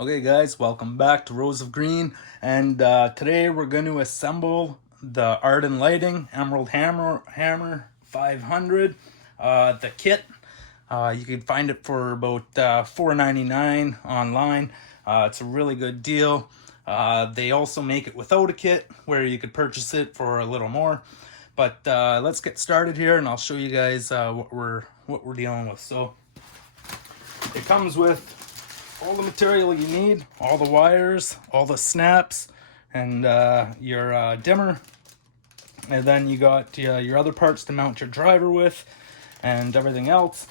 Okay guys, welcome back to Rose of Green, and today we're going to assemble the Arden Lighting Emerald Hammer 500, the kit. You can find it for about $4.99 online. It's a really good deal. They also make it without a kit where you could purchase it for a little more. But let's get started here, and I'll show you guys what we're dealing with. So it comes with all the material you need, all the wires, all the snaps, and your dimmer. And then you got your other parts to mount your driver with and everything else.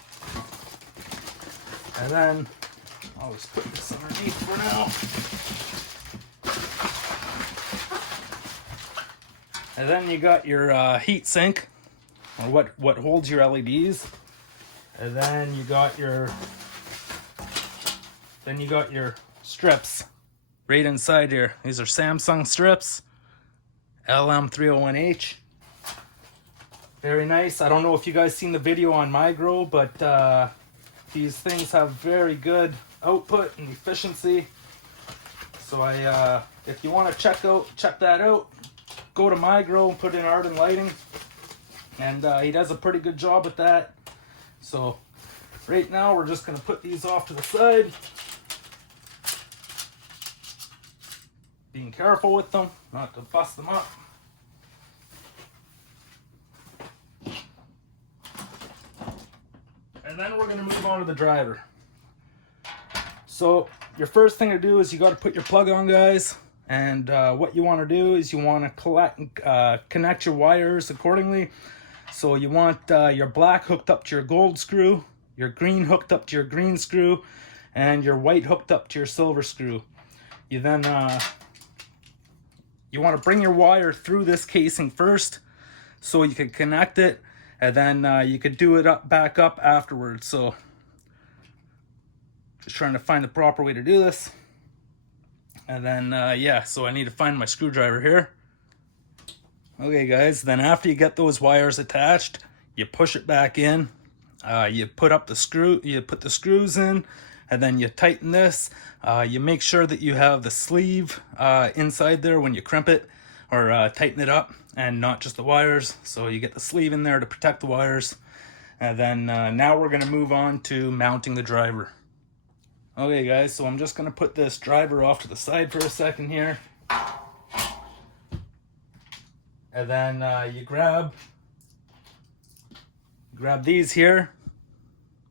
And then I'll just put this underneath for now. And then you got your heat sink, or what holds your LEDs. And then you got your strips right inside here. These are Samsung strips, LM301H. Very nice. I don't know if you guys seen the video on mycorrhizae, but these things have very good output and efficiency. So if you want to check that out, go to mycorrhizae and put in Arden Lighting, and he does a pretty good job with that. So right now we're just going to put these off to the side. Being careful with them, not to bust them up. And then we're going to move on to the driver. So your first thing to do is you got to put your plug on, guys. And what you want to do is you want to connect your wires accordingly. So you want your black hooked up to your gold screw, your green hooked up to your green screw, and your white hooked up to your silver screw. You then you want to bring your wire through this casing first so you can connect it, and then you could do it back up afterwards. So just trying to find the proper way to do this. And then yeah, so I need to find my screwdriver here. Okay guys, then after you get those wires attached, you push it back in. You put the screws in, and then you tighten this. You make sure that you have the sleeve inside there when you crimp it or tighten it up, and not just the wires. So you get the sleeve in there to protect the wires. And then now we're going to move on to mounting the driver. Okay guys, so I'm just going to put this driver off to the side for a second here. And then you grab these here.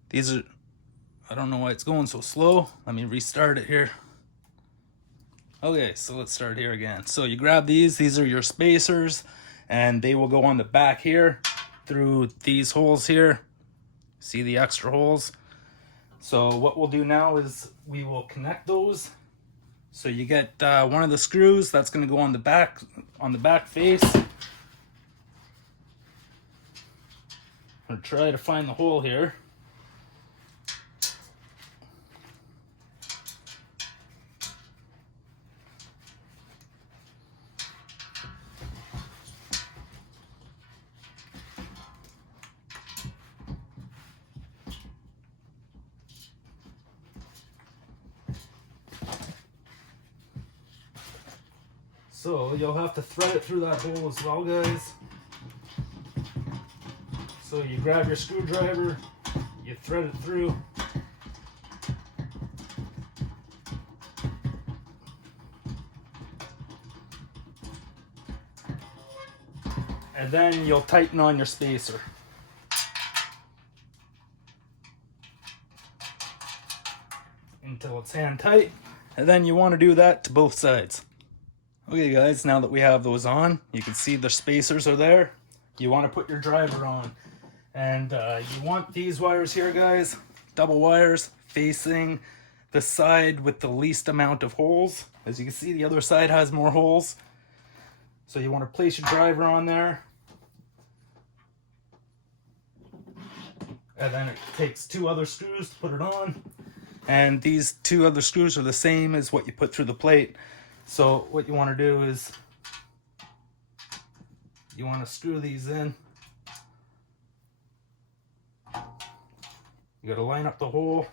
These are, I don't know why it's going so slow. Let me restart it here. Okay, so let's start here again. So you grab these are your spacers, and they will go on the back here through these holes here. See the extra holes? So what we'll do now is we will connect those. So you get one of the screws that's going to go on the back face. I'm going to try to find the hole here. So you'll have to thread it through that hole as well, guys. So you grab your screwdriver, you thread it through. And then you'll tighten on your spacer. Until it's hand tight. And then you want to do that to both sides. Okay guys, now that we have those on, you can see the spacers are there. You want to put your driver on. And you want these wires here, guys, double wires, facing the side with the least amount of holes. As you can see, the other side has more holes. So you want to place your driver on there. And then it takes two other screws to put it on. And these two other screws are the same as what you put through the plate. So what you want to do is you want to screw these in. You got to line up the hole.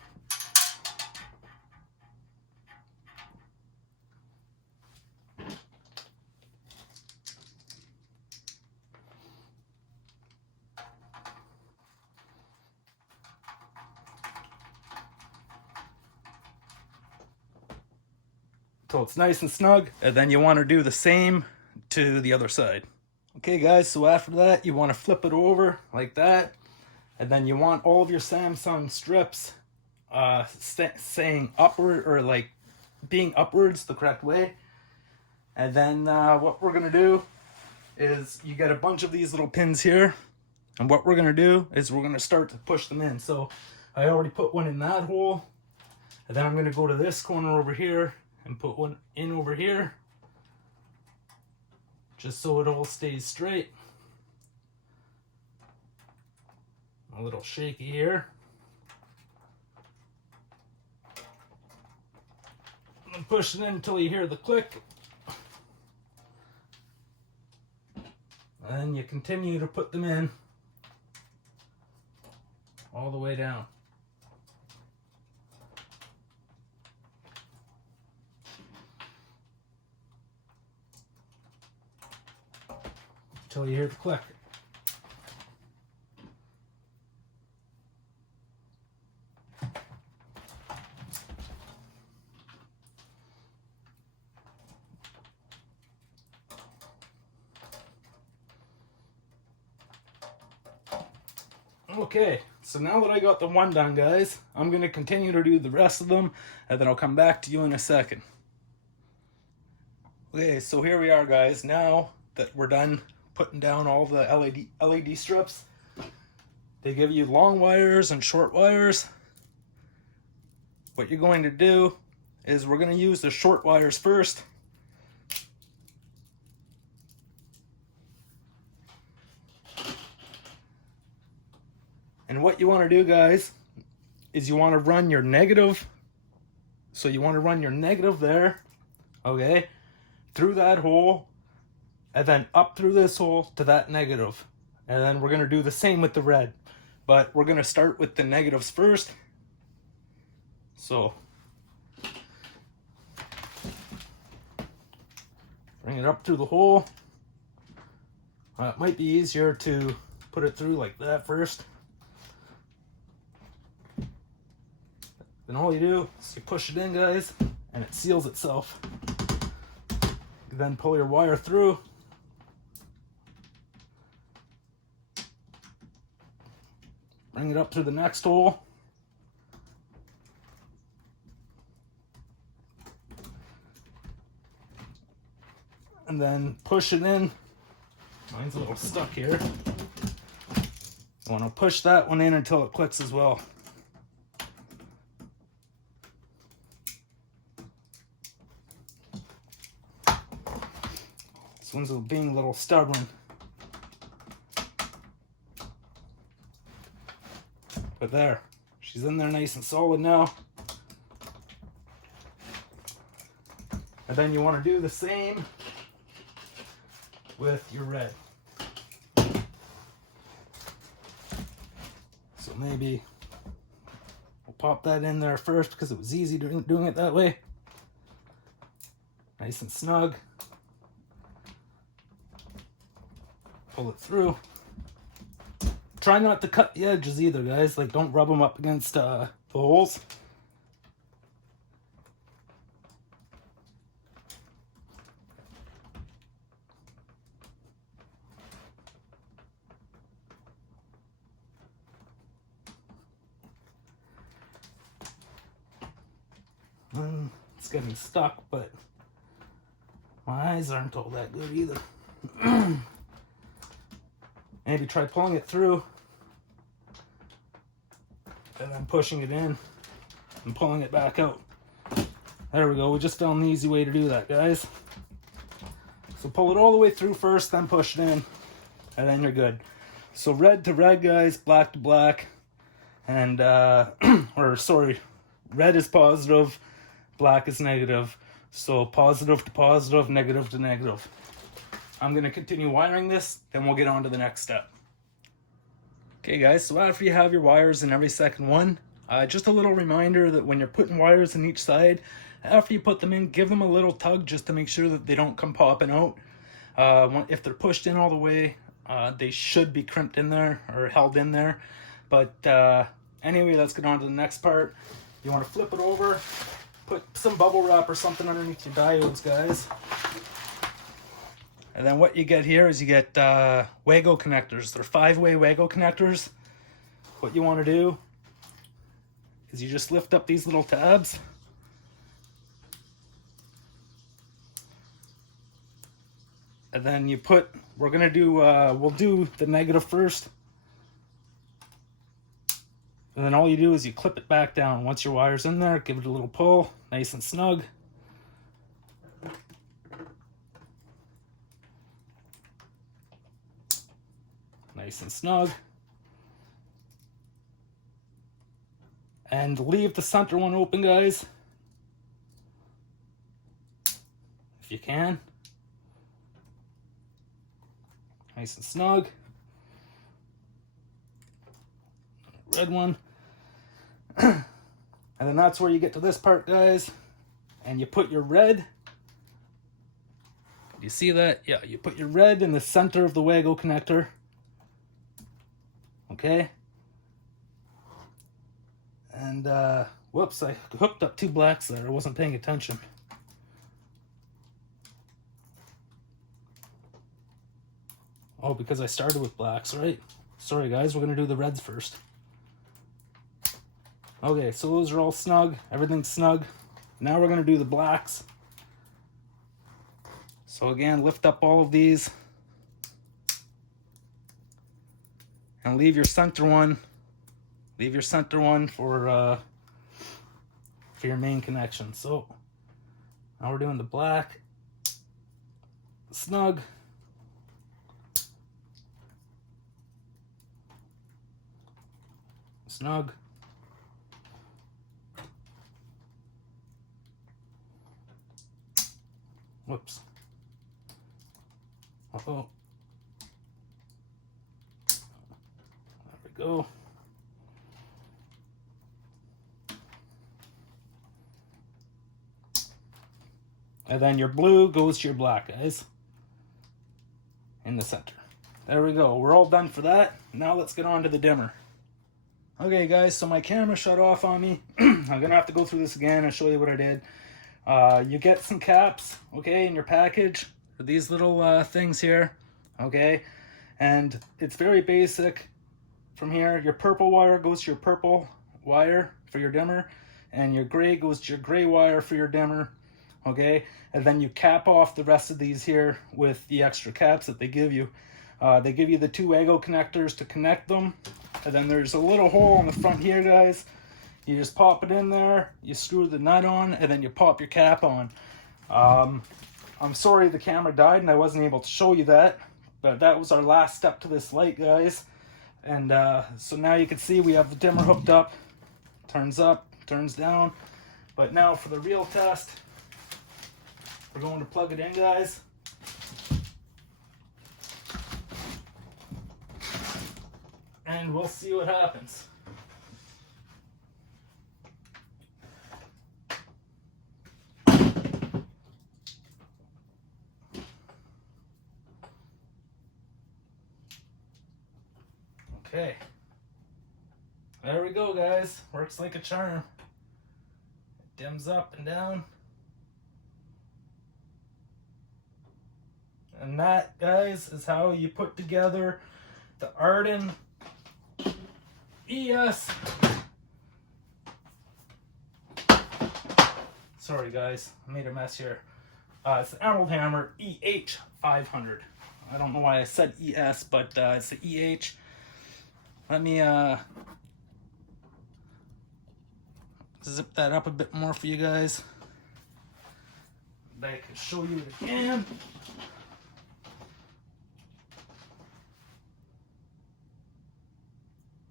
till it's nice and snug, and then you want to do the same to the other side. Okay guys, so after that you want to flip it over like that, and then you want all of your Samsung strips saying upward, or like being upwards the correct way. And then what we're gonna do is you get a bunch of these little pins here, and what we're gonna do is we're gonna start to push them in. So I already put one in that hole, and then I'm gonna go to this corner over here and put one in over here, just so it all stays straight. A little shaky here. And push it in until you hear the click. And you continue to put them in all the way down. Until you hear the click. Okay, so now that I got the one done, guys, I'm going to continue to do the rest of them, and then I'll come back to you in a second. Okay, so here we are, guys. Now that we're done putting down all the LED strips, they give you long wires and short wires. What you're going to do is we're going to use the short wires first. And what you want to do, guys, is you want to run your negative. So you want to run your negative there, okay, through that hole, and then up through this hole to that negative. And then we're going to do the same with the red. But we're going to start with the negatives first. So bring it up through the hole. It might be easier to put it through like that first. Then all you do is you push it in, guys, and it seals itself. You then pull your wire through. Bring it up to the next hole. And then push it in. Mine's a little stuck here. You want to push that one in until it clicks as well. This one's being a little stubborn. But there, she's in there nice and solid now. And then you want to do the same with your red. So maybe we'll pop that in there first because it was easy doing it that way. Nice and snug. Pull it through. Try not to cut the edges either, guys. Like, don't rub them up against the holes. It's getting stuck, but my eyes aren't all that good either. Maybe try pulling it through and then pushing it in and pulling it back out. There we go. We just found the easy way to do that, guys. So pull it all the way through first, then push it in, and then you're good. So red to red, guys, black to black, and or sorry, red is positive, black is negative. So positive to positive, negative to negative. I'm going to continue wiring this, then we'll get on to the next step. Okay guys, so after you have your wires in every second one, just a little reminder that when you're putting wires in each side, after you put them in, give them a little tug just to make sure that they don't come popping out. If they're pushed in all the way, they should be crimped in there or held in there. But anyway, let's get on to the next part. You want to flip it over put some bubble wrap or something underneath your diodes, guys. And then what you get here is you get waggle connectors. They're 5-way waggle connectors. What you want to do is you just lift up these little tabs. And then you put, we're going to do, we'll do the negative first. And then all you do is you clip it back down. Once your wire's in there, give it a little pull, nice and snug. Nice and snug. And leave the center one open, guys, if you can. Nice and snug. Red one. And then that's where you get to this part, guys. And you put your red. Do you see that? Yeah, you put your red in the center of the waggle connector. Okay. And, whoops, I hooked up 2 blacks there. I wasn't paying attention. Oh, because I started with blacks, right? Sorry, guys, we're going to do the reds first. Okay, so those are all snug. Everything's snug. Now we're going to do the blacks. So again, lift up all of these. And leave your center one. Leave your center one for your main connection. So now we're doing the black. Snug. Snug. Whoops. Uh-oh. There we go. And then your blue goes to your black, guys. In the center. There we go. We're all done for that. Now let's get on to the dimmer. Okay, guys, so my camera shut off on me. I'm going to have to go through this again and show you what I did. You get some caps, okay, in your package. These little things here, okay? And it's very basic. From here, your purple wire goes to your purple wire for your dimmer. And your gray goes to your gray wire for your dimmer, okay? And then you cap off the rest of these here with the extra caps that they give you. They give you the 2 waggle connectors to connect them. And then there's a little hole on the front here, guys. You just pop it in there, you screw the nut on, and then you pop your cap on. I'm sorry the camera died and I wasn't able to show you that, but that was our last step to this light, guys. And so now you can see we have the dimmer hooked up, turns down. But now for the real test, we're going to plug it in, guys. And we'll see what happens. Okay. There we go, guys. Works like a charm. It dims up and down. And that, guys, is how you put together the Arden ES. Sorry, guys, I made a mess here. It's the Emerald Hammer Eh500. I don't know why I said ES, but it's the EH. Let me zip that up a bit more for you guys. I can show you again.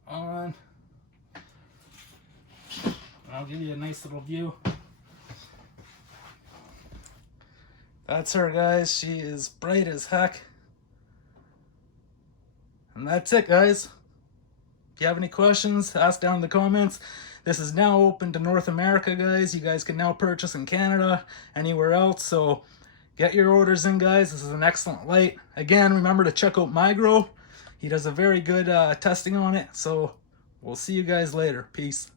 On. I'll give you a nice little view. That's her, guys. She is bright as heck. And that's it, guys. If you have any questions, ask down in the comments. This is now open to North America, guys. You guys can now purchase in Canada, anywhere else. So get your orders in, guys. This is an excellent light. Again, remember to check out mr.grow. He does a very good testing on it. So we'll see you guys later. Peace.